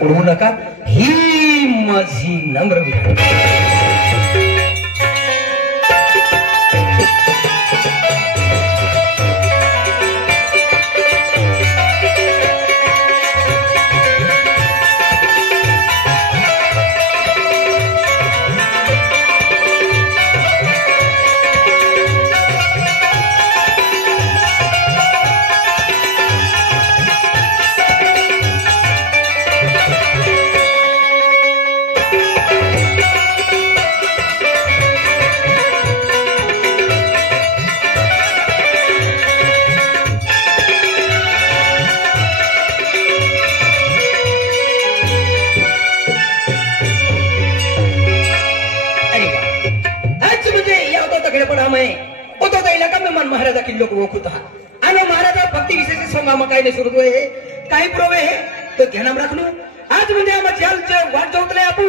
पडू नका ही माझी नम्र विनंती. महाराजा किल्लो को खुदा आणि महाराजा भक्ती विशेष सोंगामा काय नाही सुरू आहे काही प्रोवे है तो ध्यानाम राखणू आज म्हणजे आम्हा चालचे वाट जोतले आपू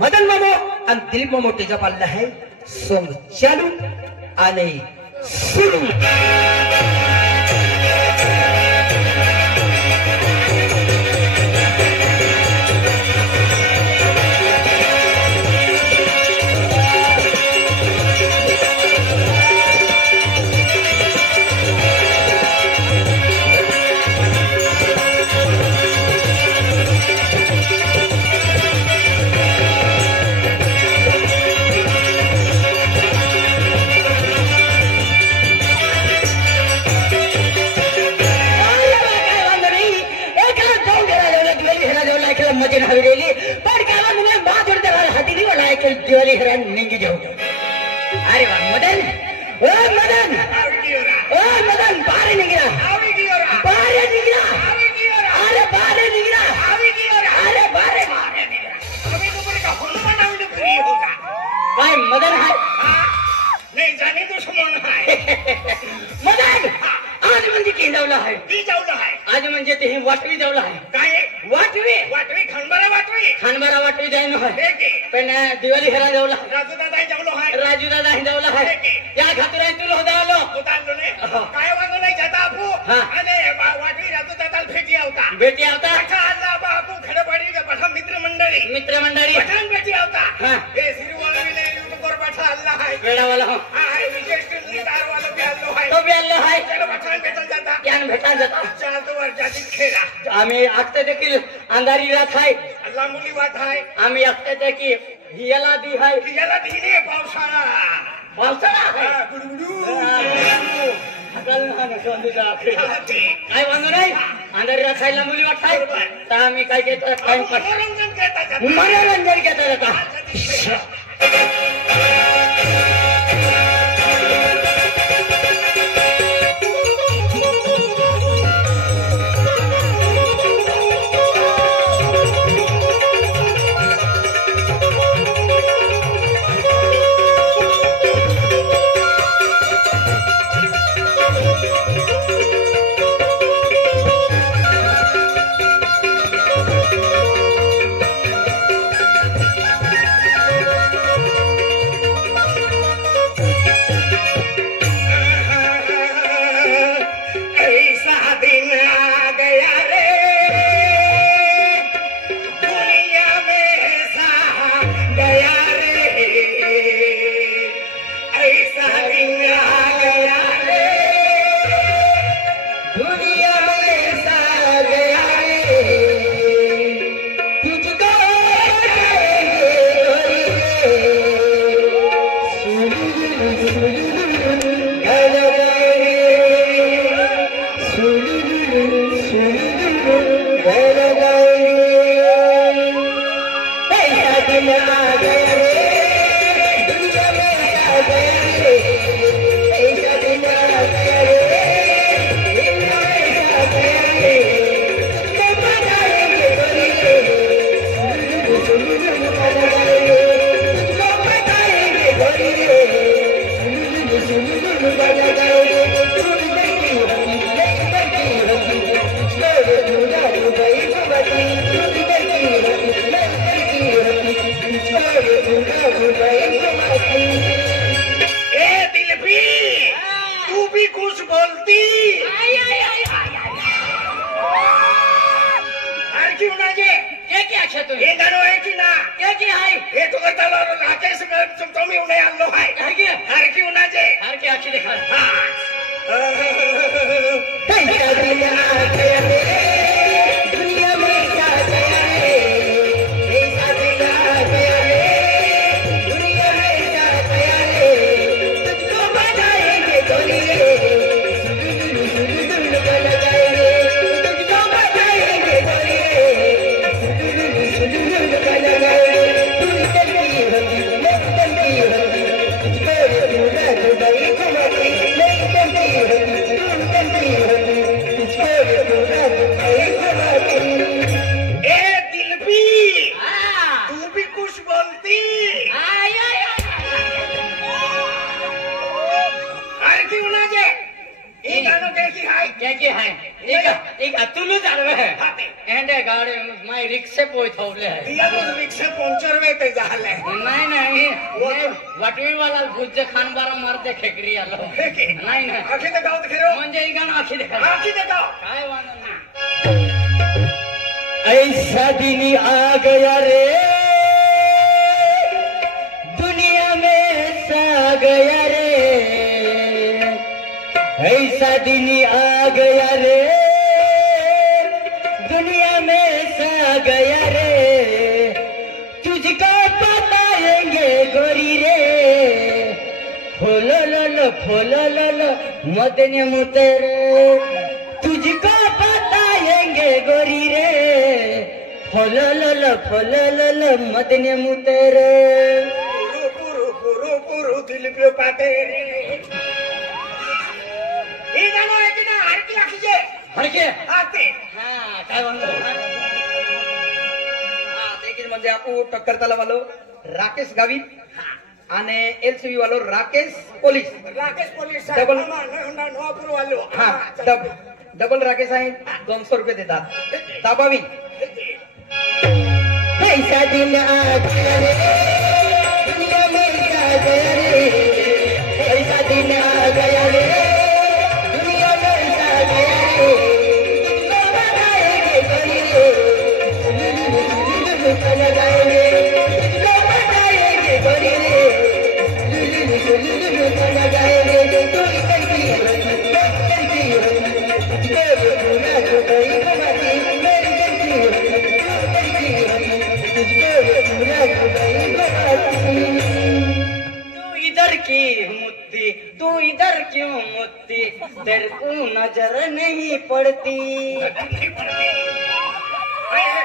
मदन मामो आणि दिलीप मामो तेजा पाल्ला है सोंग चालू आणि सुरू. दिवाली हरान नेंगे जाओ. अरे वाह मदन ओ मदन ओ मदन बाहर निकला बाहर निकला अरे बाहर निकला अरे बाहर अभी तो बड़े का हनुमान आउट फ्री होगा भाई मदन है नहीं जाने तो समान है मदन आज म्हणजे की जावला है ती जावला है आज म्हणजे ते वाटवी जावला है काय वाटवी वाटवी खंडबारा वाटवी जाईन है की पण दिवाली हरा जावला राजू दादा जावलो है राजू दादा जावला है त्या खातिर तुला होदावलो उतारलो ने काय वांगो नाही जाता आपू आणि वाटवी राजू दादा भेटी आवता अच्छा अल्लाह बापू खडपाडी के पठा मित्र मंडळी पठाण भेटी आवता ए सिरवाला विले यूट्यूब वर पठा अल्लाह है वेडा वाला हां विशेष गिटार वाला भी अल्लाह है तो भी अल्लाह है चलो पठाण भेटल जाता ज्ञान भेटा जाता चाल तो वर जाती खेळा आम्ही आखते देखील अंधारी रात आहे अल्लाह मुली बात है आम्ही आखते देखील हियाला दी है हियाला दी ने पावसाळा पावसाळा गुडगुडू हकल ना नसंदीचा काय वांगो नाही अंधारी रात खायला मुली वाटताय तर आम्ही काय घेतो टाइम पास मनोरंजन घेतो जाता. एक अक्षर तो हे गाणं आहे की ना एक आहे हे तो करताला राकेश तुम्ही उन्हे आणलो आहे हर की उन्हाचे हर के अक्षर देखा दुनिया में क्या गया रे ऐसा दिया गया रे दुनिया में क्या गया रे तुझको बताएंगे गोरी रे रिक्शे पोहोचवले रिक्षा पंक्चर में ते झाले नाही वाटवी वाला गुज्जे खान बारा मारते खेकरी आलो नाही आखी ते गाव खेरो म्हणजे ही गाणं आखी देखा काय वांदा ना ऐसा दिन आ गया रे दुनिया में सा गया रे ऐसा दिन आ गया रे दुनिया में सा गया रे तुझको बताएंगे गोरी रे खोलो लो मदने मुतेरे तुझको बताएंगे गोरी रे खोलो लो मदने मुतेरे पुरु दिल पे पाते रे हे गाणं आहे की ना हरकी अक्षे हरके आते काय म्हणतो देखील म्हणजे आपण टक्कर तलावालो राकेश गावी आणि एलसीबी वालो राकेश पोलीस डबल वालो डबल राकेश आहे 200 रुपये देतात दाबावी पैसा दिन आ गया रे दुनिया में क्या गया रे पैसा दिन आ गया रे दुनिया में क्या गया रे तुझको बताएंगे गोरी रे तुझको लगाएंगे तुझको बताएंगे गोरी रे तुझको लगाएंगे तू करती तुझको रोना तो कोई घुमाती मेरी करती तुझको रोना तो कोई घुमाती तू इधर क्यों मुद्दी तेरे को नजर नहीं पड़ती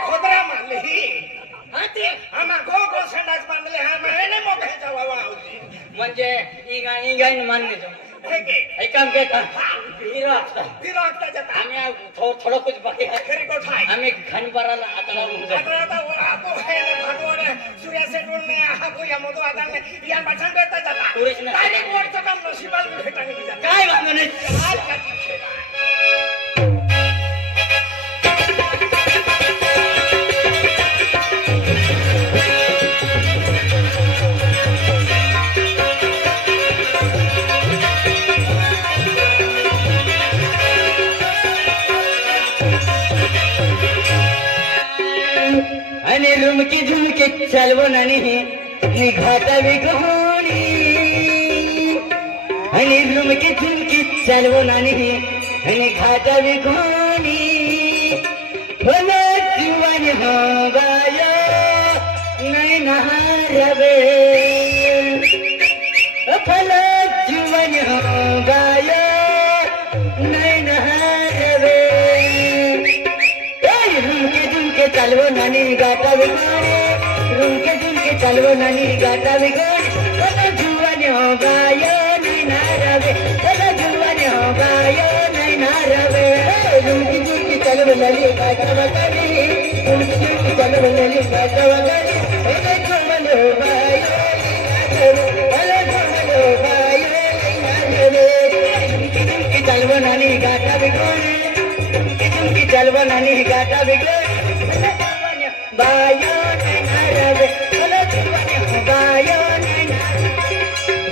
खोदरा मानली आम्हा गो संडास बांधले हा म्हणे मोठ्याचा वावा होती म्हणजे ही गाणी मान्य ऐका बेटा तिरकता जाता आम्ही थोडं कुछ बाकी खरी कोठाय आम्ही खनबराला आता आपो हे भागवणे सूर्या सेटवणे हाको या मोदो आता या बचन करता जाता डायरेक्ट वरचं काम नशिबात भेटाने जाता काय वांग नाही झुमकी झुमकी चलवो नाही निघाता विगोणी आणि झुमकी झुमकी चलवो नाही निघाता विगोणी फुल जीवन हो गायो नाही नहारवे फुल जीवन हो गायो नाही नहारवे झुमके झुमके चलवो नानी गाता विगोणी झुमके झुमके चलवो नानी गाता विगोणी फुल जीवन हो गायो नाही नहारवे फुल जीवन हो गायो नाही नहारवे झुमकी झुमकी चलवो नानी गाता वगणी झुमकी झुमकी चलवो नानी गाता वगणी फुल जीवन हो गायो नाही नहारवे फुल जीवन हो गायो नाही नहारवे झुमकी झुमकी चलवो नानी गाता विगोणी झुमकी चलवो नानी गाता विगोणी बायो नाही नहारवे फुल जीवन हो गायो नाही नहारवे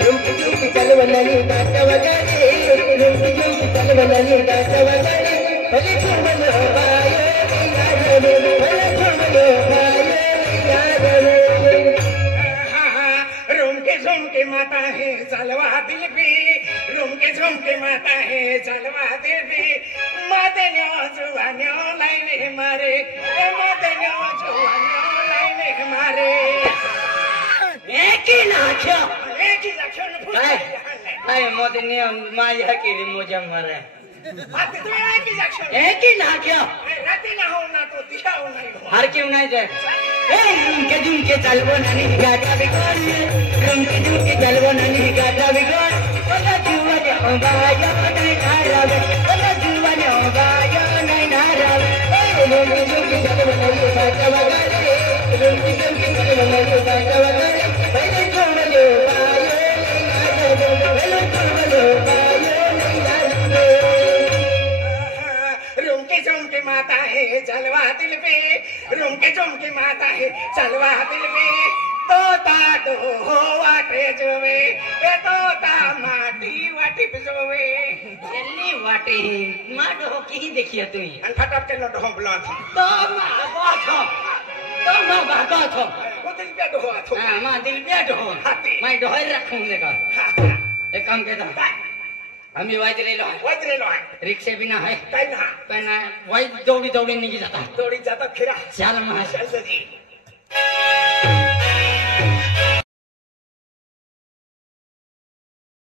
झुमकी झुमकी चलवो नानी गाता वगणी झुमकी झुमकी चलवो नानी गाता वगणी फुल जीवन हो गायो नाही नहारवे फुल जीवन हो है चलवा दिल भी रुमके झुमके माता है चलवा दिल भी माते न्यो जुवान्यो लाइने मारे माते न्यो जुवान्यो लाइने मारे एक ही नाख्यो काय काय मोदने माझ्या केली मोजा मारे आते तो एक ही नाख्यो राती ना हो ना तो दिशा हो नहीं हो हर क्यों नहीं जाए रुमके झुमके चलवो नानी गाटा बिगड़ रुमके चलवो नानी गाटा बिगड़ ओला जुवा ने बाया नहीं नारावे ओला जुवा ने बाया नहीं नारावे रुमके झुमके चलवो नानी गाटा बिगड़ रुमके झुमके चलवो नानी गाटा बिगड़ पहले छोड़ो बायो नहीं नारावे पहले छोड़ो बायो नहीं नारावे रुमके झुमके माता है चलवा दिल पे रुमके झुमके माता है चलवा दिल पे तोता तो हो वाटे जोवे ए तोता माटी वाटी जोवे एल्ली वाटे माडो की देखिए तुई अन फटाप के लट हम ब्लॉक तो मा भागो थो वो दिल पे दो हाथ हां मा दिल पे दो मैं ढोर रखूंगे का एक काम के था हम वाइदरे लो रिक्शे बिना है पहना वाइद दौड़ी नहीं जाता दौड़ी जाता फिरा चल मा चल जी